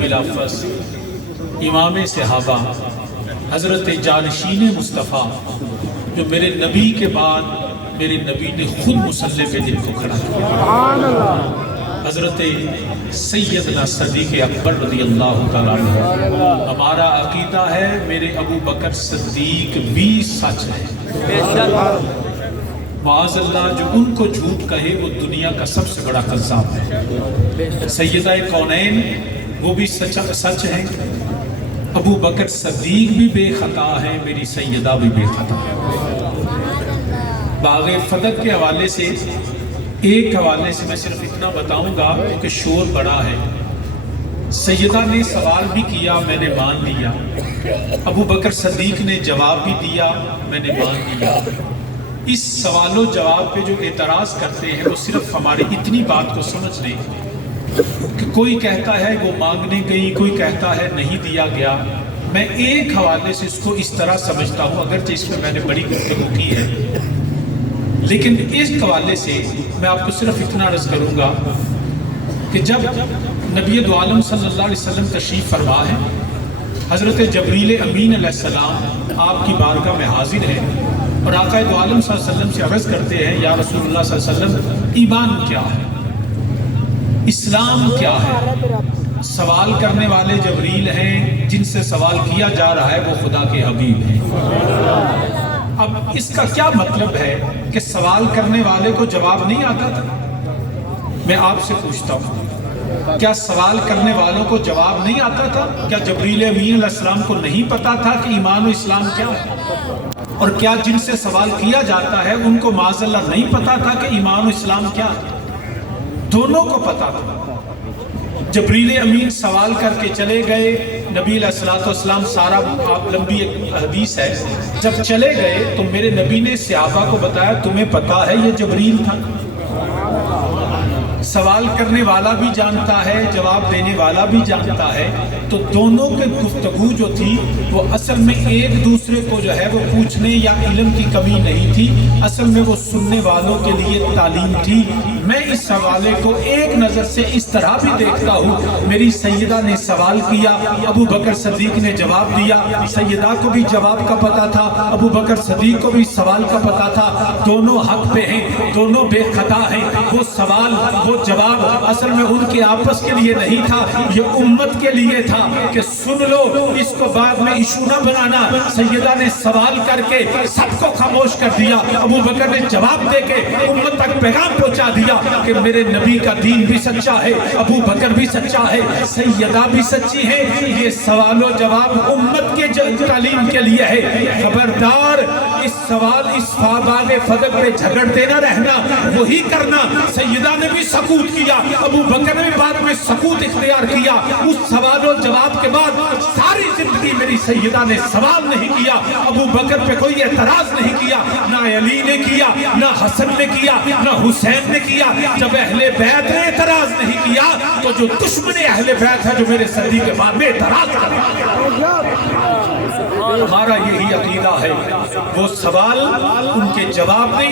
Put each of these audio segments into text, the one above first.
ملافظ امام صحابہ حضرت جانشین مصطفیٰ جو میرے نبی کے بعد میرے نبی نے خود مصلی پہ جن کو کھڑا کیا، حضرت سیدنا صدیق اکبر رضی اللہ تعالیٰ عنہ۔ ہمارا عقیدہ ہے میرے ابو بکر صدیق بھی سچ ہے، معاذ اللہ جو ان کو جھوٹ کہے وہ دنیا کا سب سے بڑا قذاب ہے۔ سیدہ کونین وہ بھی سچ ہے، ابو بکر صدیق بھی بے خطا ہے، میری سیدہ بھی بے خطا ہے۔ باغ فتح کے حوالے سے ایک حوالے سے میں صرف اتنا بتاؤں گا کیونکہ شور بڑا ہے۔ سیدہ نے سوال بھی کیا، میں نے مان لیا، ابو بکر صدیق نے جواب بھی دیا، میں نے مان لیا۔ اس سوال و جواب پہ جو اعتراض کرتے ہیں وہ صرف ہماری اتنی بات کو سمجھ لیں کہ کوئی کہتا ہے وہ مانگنے گئی، کوئی کہتا ہے نہیں دیا گیا۔ میں ایک حوالے سے اس کو اس طرح سمجھتا ہوں، اگرچہ اس میں میں نے بڑی گفتگو کی ہے، لیکن اس حوالے سے میں آپ کو صرف اتنا عرض کروں گا کہ جب نبی دو عالم صلی اللہ علیہ وسلم تشریف فرما ہے، حضرت جبریل امین علیہ السلام آپ کی بارگاہ میں حاضر ہیں اور آقا دو عالم صلی اللہ علیہ وسلم سے عرض کرتے ہیں، یا رسول اللہ صلی اللہ علیہ وسلم ایمان کیا ہے، اسلام کیا ہے؟ سوال کرنے والے جبریل ہیں، جن سے سوال کیا جا رہا ہے وہ خدا کے حبیب ہیں۔ اب اس کا کیا مطلب ہے کہ سوال کرنے والے کو جواب نہیں آتا تھا؟ میں آپ سے پوچھتا ہوں، کیا سوال کرنے والوں کو جواب نہیں آتا تھا؟ کیا جبریل امین علیہ السلام کو نہیں پتا تھا کہ ایمان و اسلام کیا ہے؟ اور کیا جن سے سوال کیا جاتا ہے ان کو معاذ اللہ نہیں پتا تھا کہ ایمان و اسلام کیا ہے؟ دونوں کو پتا تھا۔ جبریل امین سوال کر کے چلے گئے، نبی علیہ السلام سارا آپ لمبی ایک حدیث ہے، جب چلے گئے تو میرے نبی نے صحابہ کو بتایا تمہیں پتا ہے یہ جبریل تھا؟ سوال کرنے والا بھی جانتا ہے، جواب دینے والا بھی جانتا ہے، تو دونوں کے گفتگو جو تھی وہ اصل میں ایک دوسرے کو جو ہے وہ پوچھنے یا علم کی کمی نہیں تھی، اصل میں وہ سننے والوں کے لیے تعلیم تھی۔ میں اس حوالے کو ایک نظر سے اس طرح بھی دیکھتا ہوں، میری سیدہ نے سوال کیا، ابو بکر صدیق نے جواب دیا، سیدہ کو بھی جواب کا پتا تھا، ابو بکر صدیق کو بھی سوال کا پتا تھا، دونوں حق پہ ہیں، دونوں بے خطا ہیں۔ وہ سوال وہ جواب اصل میں ان کے آپس کے لیے نہیں تھا، یہ امت کے لیے تھا کہ سن لو، اس کو بعد میں ایشو نہ بنانا۔ سیدہ نے سوال کر کے سب کو خاموش کر دیا، ابو بکر نے جواب دے کے امت تک پیغام پہنچا دیا کہ میرے نبی کا دین بھی سچا ہے، ابو بکر بھی سچا ہے، سیدہ بھی سچی ہے۔ یہ سوال و جواب امت کے تعلیم کے لیے ہے۔ خبردار اس سوال اس باغ فتح پہ جھگڑتے نہ رہنا، وہی کرنا۔ سیدہ نے بھی سکوت کیا، ابو بکر نے بھی بعد میں سکوت اختیار کیا۔ اس سوال و جواب کے بعد ساری زندگی میری سیدہ نے سوال نہیں کیا، ابو بکر پہ کوئی اعتراض نہیں کیا، نہ علی نے کیا، نہ حسن نے کیا، نہ حسین نے کیا۔ جب اہل بیت نے اعتراض نہیں کیا تو جو دشمن اہل بیت ہے جو میرے صدیق کے بعد میں اعتراض کرے۔ ہمارا یہی عقیدہ ہے، وہ سوال ان کے جواب نے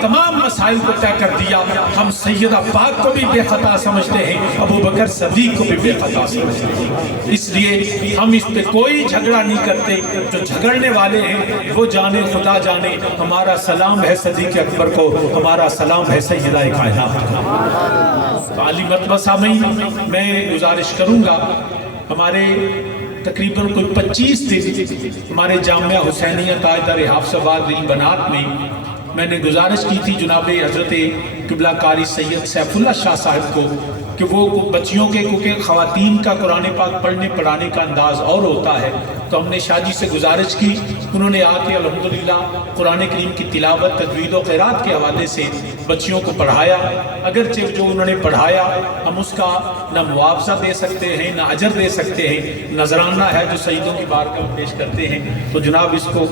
تمام مسائل کو طے کر دیا۔ ہم سیدہ پاک کو بھی بے خطا سمجھتے ہیں، ابو بکر صدیق کو بھی بے خطا سمجھتے ہیں، اس لیے ہم اس پہ کوئی جھگڑا نہیں کرتے۔ جو جھگڑنے والے ہیں وہ جانے خدا جانے۔ ہمارا سلام ہے صدیق اکبر کو، ہمارا سلام ہے سیدہ کائنات کو۔ عالی مرتبہ سامعین، میں گزارش کروں گا، ہمارے تقریباً کوئی 25 دن ہمارے جامعہ حسینیہ تاجدار حافظ آباد بنات میں نے گزارش کی تھی جناب حضرت قبلہ قاری سید سیف اللہ شاہ صاحب کو کہ وہ بچیوں کے، کیونکہ خواتین کا قرآن پاک پڑھنے پڑھانے کا انداز اور ہوتا ہے، تو ہم نے شاہ جی سے گزارش کی، انہوں نے آ کے الحمدللہ قرآن کریم کی تلاوت، تجوید و قرات کے حوالے سے بچیوں کو پڑھایا۔ اگرچہ جو انہوں نے پڑھایا ہم اس کا نہ معاوضہ دے سکتے ہیں، نہ اجر دے سکتے ہیں، نذرانہ ہے جو سیدوں کی بارگاہ میں پیش کرتے ہیں، تو جناب اس کو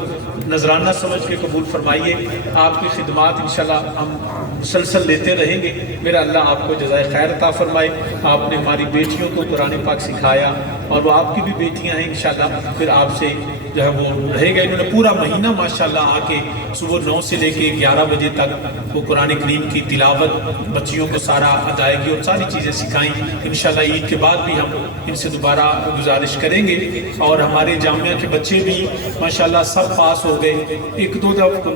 نذرانہ سمجھ کے قبول فرمائیے۔ آپ کی خدمات انشاءاللہ ہم مسلسل لیتے رہیں گے۔ میرا اللہ آپ کو جزائے خیر عطا فرمائے۔ آپ نے ہماری بیٹیوں کو قرآن پاک سکھایا اور وہ آپ کی بھی بیٹیاں ہیں، انشاءاللہ پھر آپ سے جو ہے وہ رہے گا. انہوں نے پورا مہینہ ماشاءاللہ آ کے صبح 9 سے لے کے 11 بجے تک وہ قرآن کریم کی تلاوت بچیوں کو سارا ادائیگی اور ساری چیزیں سکھائیں. انشاءاللہ عید کے بعد بھی ہم ان سے دوبارہ گزارش کریں گے. اور ہمارے جامعہ کے بچے بھی ماشاءاللہ سب پاس ہو گئے. 1-2 دفعہ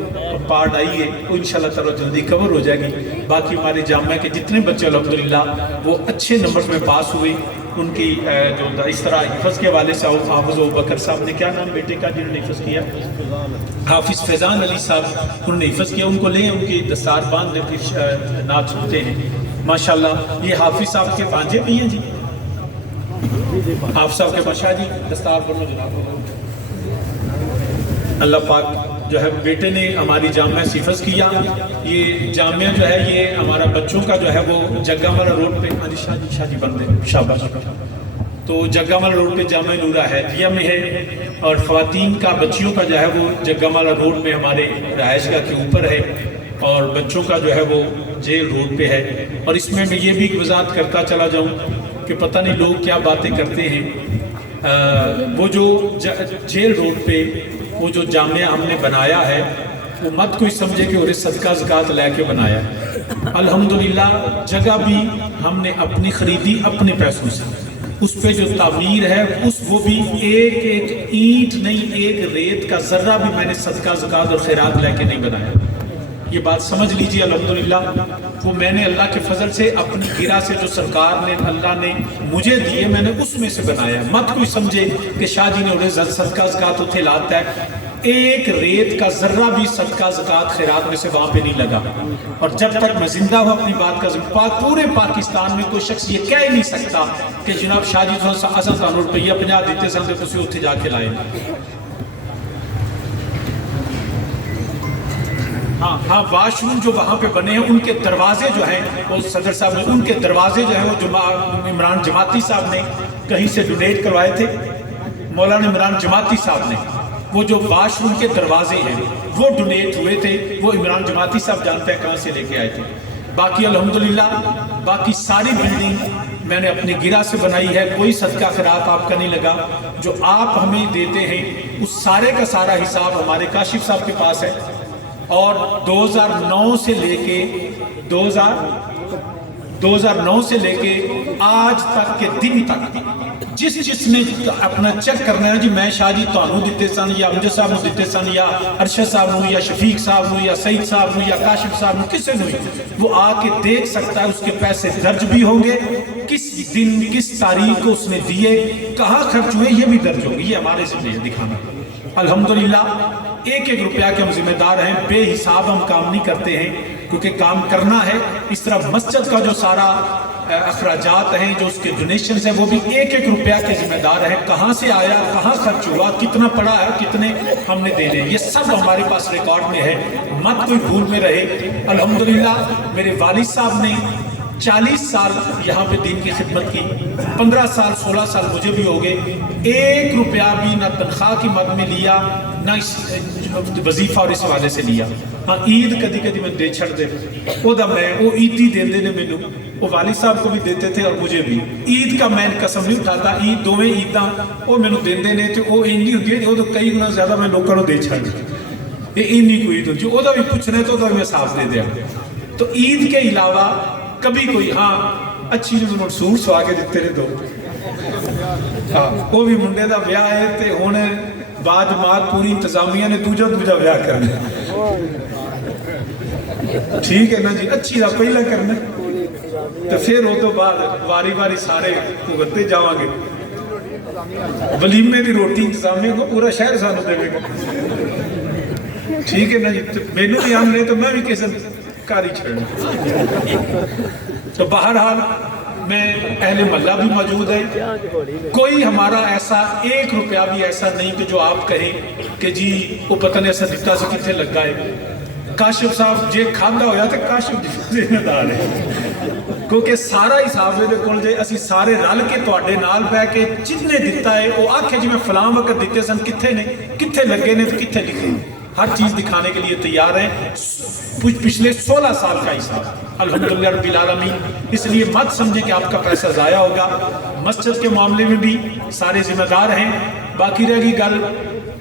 پارٹ آئی ہے وہ انشاءاللہ تعالیٰ جلدی کور ہو جائے گی. باقی ہمارے جامعہ کے جتنے بچے الحمدللہ وہ اچھے نمبر میں پاس ہوئے. ان کی جو اس طرح حفظ کے حوالے سے حافظ ابوبکر صاحب نے کیا نام بیٹے کا جنہوں نے حفظ کیا؟ حافظ فیضان علی صاحب انہوں نے حفظ کیا. ان کو لیں ان کی دستار باندھ پھر نعت سنتے ہیں. ماشاءاللہ یہ حافظ صاحب کے بھانجے بھی ہیں جی. حافظ صاحب کے بادشاہ جی دستار بنو جناب. اللہ پاک جو ہے بیٹے نے ہماری جامعہ سے حفظ کیا. یہ جامعہ جو ہے یہ ہمارا بچوں کا جو ہے وہ جگہ والا روڈ پہ شاہ جی بندے شاباش. تو جگہ والا روڈ پہ جامعہ نورہ ہدیہ میں ہے اور خواتین کا بچیوں کا جو ہے وہ جگہ والا روڈ پہ ہمارے رہائش گاہ کے اوپر ہے اور بچوں کا جو ہے وہ جیل روڈ پہ ہے. اور اس میں یہ بھی وضاحت کرتا چلا جاؤں کہ پتہ نہیں لوگ کیا باتیں کرتے ہیں. وہ جو جیل روڈ پہ وہ جو جامعہ ہم نے بنایا ہے وہ مت کوئی سمجھے کہ اور صدقہ زکوٰۃ لے کے بنایا ہے. الحمدللہ جگہ بھی ہم نے اپنی خریدی اپنے پیسوں سے. اس پہ جو تعمیر ہے وہ بھی ایک اینٹ نہیں, ایک ریت کا ذرہ بھی میں نے صدقہ زکوٰۃ اور خیرات لے کے نہیں بنایا. یہ بات سمجھ لیجئے. الحمدللہ وہ میں نے اللہ کے فضل سے اپنی گرہ سے جو سرکار نے اللہ نے مجھے دیے میں نے اس میں سے بنایا. مت کوئی سمجھے کہ شاہ جی نے انہیں صدقہ زکوٰۃ اتنے لاتا ہے. ایک ریت کا ذرہ بھی صدقہ زکوٰۃ خیرات میں سے وہاں پہ نہیں لگا. اور جب تک میں زندہ ہوں اپنی بات کا پورے پاکستان میں کوئی شخص یہ کہہ ہی نہیں سکتا کہ جناب شاہ جی اصل سانو روپیہ 50 دیتے سن تو تسی اتنے جا کے لائے. ہاں واش روم جو وہاں پہ بنے ہیں ان کے دروازے جو ہیں وہ صدر صاحب نے ان کے دروازے جو ہیں وہ عمران جماعتی صاحب نے کہیں سے ڈونیٹ کروائے تھے. مولانا عمران جماعتی صاحب نے وہ جو واش روم کے دروازے ہیں وہ ڈونیٹ ہوئے تھے. وہ عمران جماعتی صاحب جانتے ہیں کہاں سے لے کے آئے تھے. باقی الحمدللہ باقی ساری بلڈنگ میں نے اپنی گرہ سے بنائی ہے. کوئی صدقہ خیرات آپ کا نہیں لگا. جو آپ ہمیں دیتے ہیں اس سارے کا سارا حساب ہمارے کاشف صاحب کے پاس ہے. اور 2009 سے لے کے 2009 سے لے کے آج تک کے دن تک جس نے اپنا چیک کرنا ہے جی میں شاہ جی تانوں دیتے سن یا امجد صاحب نو دیتے سن یا ارشد صاحب نو یا شفیق صاحب نو یا سعید صاحب نو یا کاشف صاحب نو کسے نو وہ آ کے دیکھ سکتا ہے. اس کے پیسے درج بھی ہوں گے کس دن کس تاریخ کو اس نے دیے کہاں خرچ ہوئے یہ بھی درج ہوگی. یہ ہمارے ذمہ ہے دکھانا. الحمدللہ ایک ذمہ دار ہیں. بے حساب ہم کام نہیں کرتے ہیں کیونکہ کام کرنا ہے. اس طرح مسجد کا جو سارا اخراجات ہیں جو اس کے ڈونیشنز ہیں وہ بھی ایک روپیہ کے ذمہ دار ہیں. کہاں سے آیا کہاں خرچ ہوا کتنا پڑا ہے کتنے ہم نے دینے یہ سب ہمارے پاس ریکارڈ میں ہے. مت کوئی بھول میں رہے. الحمدللہ میرے والد صاحب نے 40 سال یہاں پہ دین کی خدمت کی. 15 سال 16 سال مجھے بھی ہو گئے. 1 روپیہ بھی نہ تنخواہ کی مد میں لیا نہ وظیفہ اور اس حوالے سے لیا. ہاں عید کدی میں دے چھڑ دے وہ عیدی دیندے نے مینوں وہ والد صاحب کو بھی دیتے تھے اور مجھے بھی. عید کا میں قسم نہیں اٹھاتا. عید دوویں عیداں وہ مینوں دیندے نے تے وہ اینی ہوندی ہے وہ تو کئی گنا زیادہ میں لوکاں نوں دے چھڑ یہ اینی کوئی عید ہوندی وہ بھی پوچھنا تو میں صاف دے دیا. تو عید کے علاوہ کبھی کوئی ہاں اچھی نے سوٹ سوا کے دیتے نے 2 وہ بھی منڈے دا بیاہ ہے تے ہن با جماعت پوری انتظامیہ نے دوجا بیاہ کرنا. ٹھیک ہے نا جی اچھی دا پہلا کرنا تو پھر وہ تو بعد واری واری سارے بھگتتے جاواں گے. ولیمے دی روٹی انتظامیہ کو پورا شہر سانو دے گا. ٹھیک ہے نا جی مینوں بھی ہم نے تو میں بھی کسی کاری چھڑنا. تو بہرحال میں اہل محلہ بھی موجود ہے. کوئی ہمارا ایسا 1 روپیہ بھی ایسا نہیں کہ جو آپ کہیں کہ جی وہ پتہ نہیں ایسا دکھتا سے کتنے لگا ہے. کاشف صاحب جے کھاندہ ہویا تو کاشف ذمہ دار ہے کیونکہ سارا حساب دے کول جے اسی سارے رل کے تواڈے نال بہ کے جتنے دیتا ہے وہ آکھے جی میں فلاں وقت دیتے سن کتنے نے کتنے لگے نے تو کتنے لکھے. ہر چیز دکھانے کے لیے تیار ہیں. پچھلے 16 سال کا حساب الحمدللہ رب العالمین. اس لیے مت سمجھیں کہ آپ کا پیسہ ضائع ہوگا. مسجد کے معاملے میں بھی سارے ذمہ دار ہیں. باقی رہ گئی گل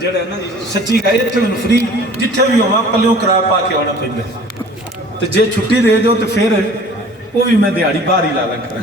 ਜਿਹੜਾ ਨਾ ਸੱਚੀ ਕਹੇ ਇੱਥੇ ਮੈਨੂੰ ਫਰੀ ਜਿੱਥੇ ਵੀ ਹੋਵਾਂ ਪੱਲਿਓਂ ਕਿਰਾਇਆ ਪਾ ਕੇ ਆਉਣਾ ਪੈਂਦਾ, ਤੇ ਜੇ ਛੁੱਟੀ ਦੇ ਦਿਓ ਤੇ ਫਿਰ ਉਹ ਵੀ ਮੈਂ ਦਿਹਾੜੀ ਬਾਹਰ ਹੀ ਲਾ ਲਾਂ ਕਰਾਂ।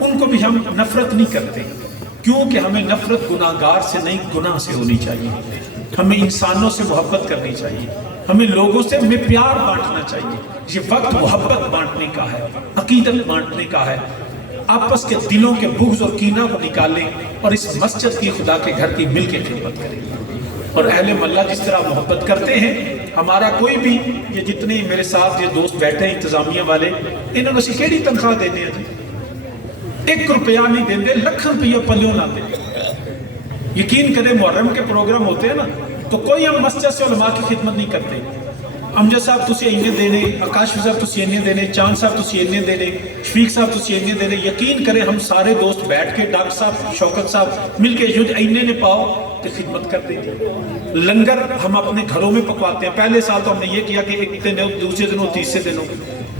ان کو بھی ہم نفرت نہیں کرتے، کیونکہ ہمیں نفرت گناہگار سے نہیں، گناہ سے ہونی چاہیے۔ ہمیں انسانوں سے محبت کرنی چاہیے، ہمیں لوگوں سے ہمیں پیار بانٹنا چاہیے۔ یہ وقت محبت بانٹنے کا ہے، عقیدت بانٹنے کا ہے۔ آپس کے دلوں کے بغض اور کینہ کو نکالیں اور اس مسجد کی، خدا کے گھر کی مل کے خدمت کریں۔ اور اہل محلہ جس طرح محبت کرتے ہیں، ہمارا کوئی بھی، یہ جتنے میرے ساتھ یہ دوست بیٹھے ہیں انتظامیہ والے، انہوں نے کیڑی تنخواہ دینے ہیں جی، 1 روپیہ نہیں دیں دے، لکھ روپیہ پلیوں نہ دیں۔ یقین کریں محرم کے پروگرام ہوتے ہیں نا، تو کوئی ہم مسجد سے علماء کی خدمت نہیں کرتے۔ امجد صاحب تسی اینے دینے، آکاش صاحب تسی اینے دینے، چاند صاحب تسی اینے دینے، شفیق صاحب تسی اینے دینے۔ یقین کریں ہم سارے دوست بیٹھ کے، ڈاکٹر صاحب، شوکت صاحب مل کے جو اینے نے پاؤ تو خدمت کر دیں گے۔ لنگر ہم اپنے گھروں میں پکواتے ہیں۔ پہلے سال تو ہم نے یہ کیا کہ ایک دن ہو، دوسرے دن ہو، تیسرے دن ہو،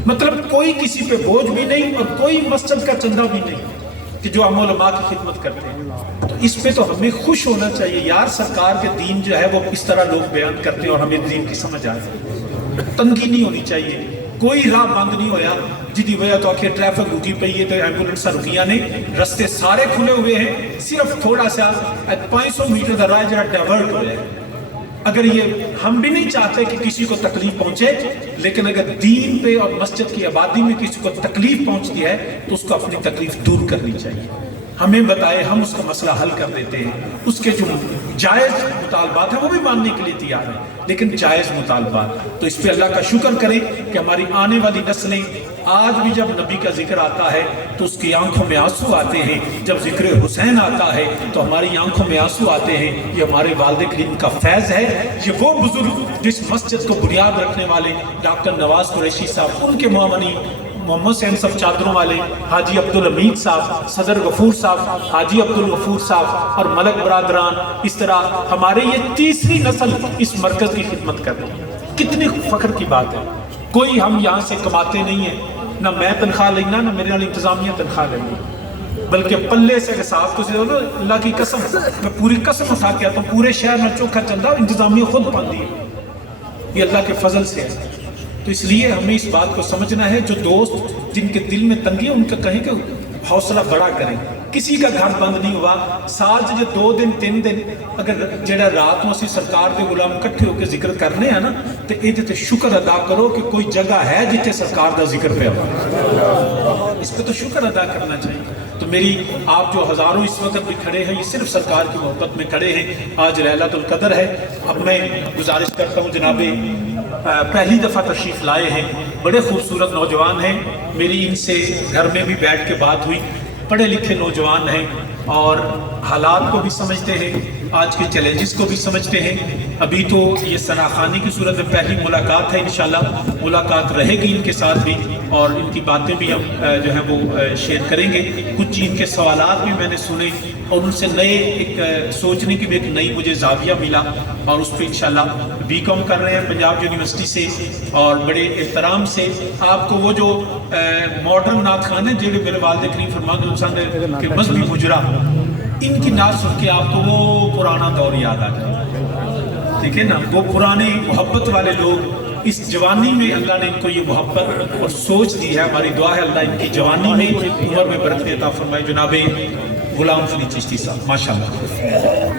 مطلب کوئی کسی پہ بوجھ بھی نہیں اور کوئی مسجد کا چندہ بھی نہیں کہ جو ہم علماء کی خدمت کرتے ہیں۔ تو اس پہ تو ہمیں خوش ہونا چاہیے یار، سرکار کے دین جو ہے وہ اس طرح لوگ بیان کرتے ہیں اور ہمیں دین کی سمجھ آتی ہے۔ تنگی نہیں ہونی چاہیے، کوئی راہ بند نہیں ہویا جدی وجہ تو آخر ٹریفک رکی پئی ہے تو ایمبولینساں رکیاں نے، رستے سارے کھلے ہوئے ہیں، صرف تھوڑا سا 500 میٹر کا راہ جہاں ڈائیورٹ ہو جائے۔ اگر یہ ہم بھی نہیں چاہتے کہ کسی کو تکلیف پہنچے، لیکن اگر دین پہ اور مسجد کی آبادی میں کسی کو تکلیف پہنچتی ہے تو اس کو اپنی تکلیف دور کرنی چاہیے۔ ہمیں بتائے، ہم اس کا مسئلہ حل کر دیتے ہیں۔ اس کے جو جائز مطالبات ہیں وہ بھی ماننے کے لیے تیار ہیں، لیکن جائز مطالبات۔ تو اس پہ اللہ کا شکر کریں کہ ہماری آنے والی نسلیں آج بھی جب نبی کا ذکر آتا ہے تو اس کی آنکھوں میں آنسو آتے ہیں، جب ذکر حسین آتا ہے تو ہماری آنکھوں میں آنسو آتے ہیں۔ یہ ہمارے والد کریم کا فیض ہے۔ یہ وہ بزرگ جس مسجد کو بنیاد رکھنے والے ڈاکٹر نواز قریشی صاحب، ان کے معاونین محمد حسین صاحب چادروں والے، حاجی عبدالحمید صاحب، صدر غفور صاحب، حاجی عبدالغفور صاحب اور ملک برادران، اس طرح ہمارے یہ تیسری نسل اس مرکز کی خدمت کر رہی ہے۔ کتنی فخر کی بات ہے۔ کوئی ہم یہاں سے کماتے نہیں ہیں، نہ میں تنخواہ لینا، نہ میرے والی انتظامیہ تنخواہ لیں، بلکہ پلے سے حساب تو سے اللہ کی قسم، میں پوری قسم اٹھا کے آتا ہوں، پورے شہر میں چوکھا چلتا انتظامیہ خود پاندی ہے، یہ اللہ کے فضل سے ہے۔ تو اس لیے ہمیں اس بات کو سمجھنا ہے، جو دوست جن کے دل میں تنگی ہے ان کا کہیں کہ حوصلہ بڑا کریں۔ کسی کا گھر بند نہیں ہوا، سال جو 2 دن 3 دن اگر جڑا رات میں اسی سرکار دے غلام کٹھے ہو کے ذکر کرنے ہیں نا، تو یہ تے شکر ادا کرو کہ کوئی جگہ ہے جتنے سرکار دا ذکر پہ ہوا، اس پہ تو شکر ادا کرنا چاہیے۔ تو میری آپ جو ہزاروں اس وقت بھی کھڑے ہیں، یہ صرف سرکار کی محبت میں کھڑے ہیں۔ آج لیلۃ القدر ہے۔ اب میں گزارش کرتا ہوں، جناب پہلی دفعہ تشریف لائے ہیں، بڑے خوبصورت نوجوان ہیں، میری ان سے گھر میں بھی بیٹھ کے بات ہوئی، پڑھے لکھے نوجوان ہیں اور حالات کو بھی سمجھتے ہیں، آج کے چیلنجز کو بھی سمجھتے ہیں۔ ابھی تو یہ ثناخانی کی صورت میں پہلی ملاقات ہے، انشاءاللہ ملاقات رہے گی ان کے ساتھ بھی، اور ان کی باتیں بھی ہم جو ہیں وہ شیئر کریں گے۔ کچھ ان کے سوالات بھی میں نے سنے اور ان سے نئے ایک سوچنے کی بھی ایک نئی مجھے زاویہ ملا، اور اس پہ انشاءاللہ BCom کر رہے ہیں پنجاب یونیورسٹی سے، اور بڑے احترام سے آپ کو وہ جو ماڈرن نعت خانے جڑے میرے والد کریم فرمان کہ مذہبی مجرا، ان کی نعت سن کے آپ کو وہ پرانا دور یاد آ جائے، ٹھیک ہے نا، وہ پرانے محبت والے لوگ۔ اس جوانی میں اللہ نے ان کو یہ محبت اور سوچ دی ہے، ہماری دعا ہے اللہ ان کی جوانی میں عمر میں برکت عطا فرمائے۔ جناب غلام فری چشتی صاحب، ماشاءاللہ۔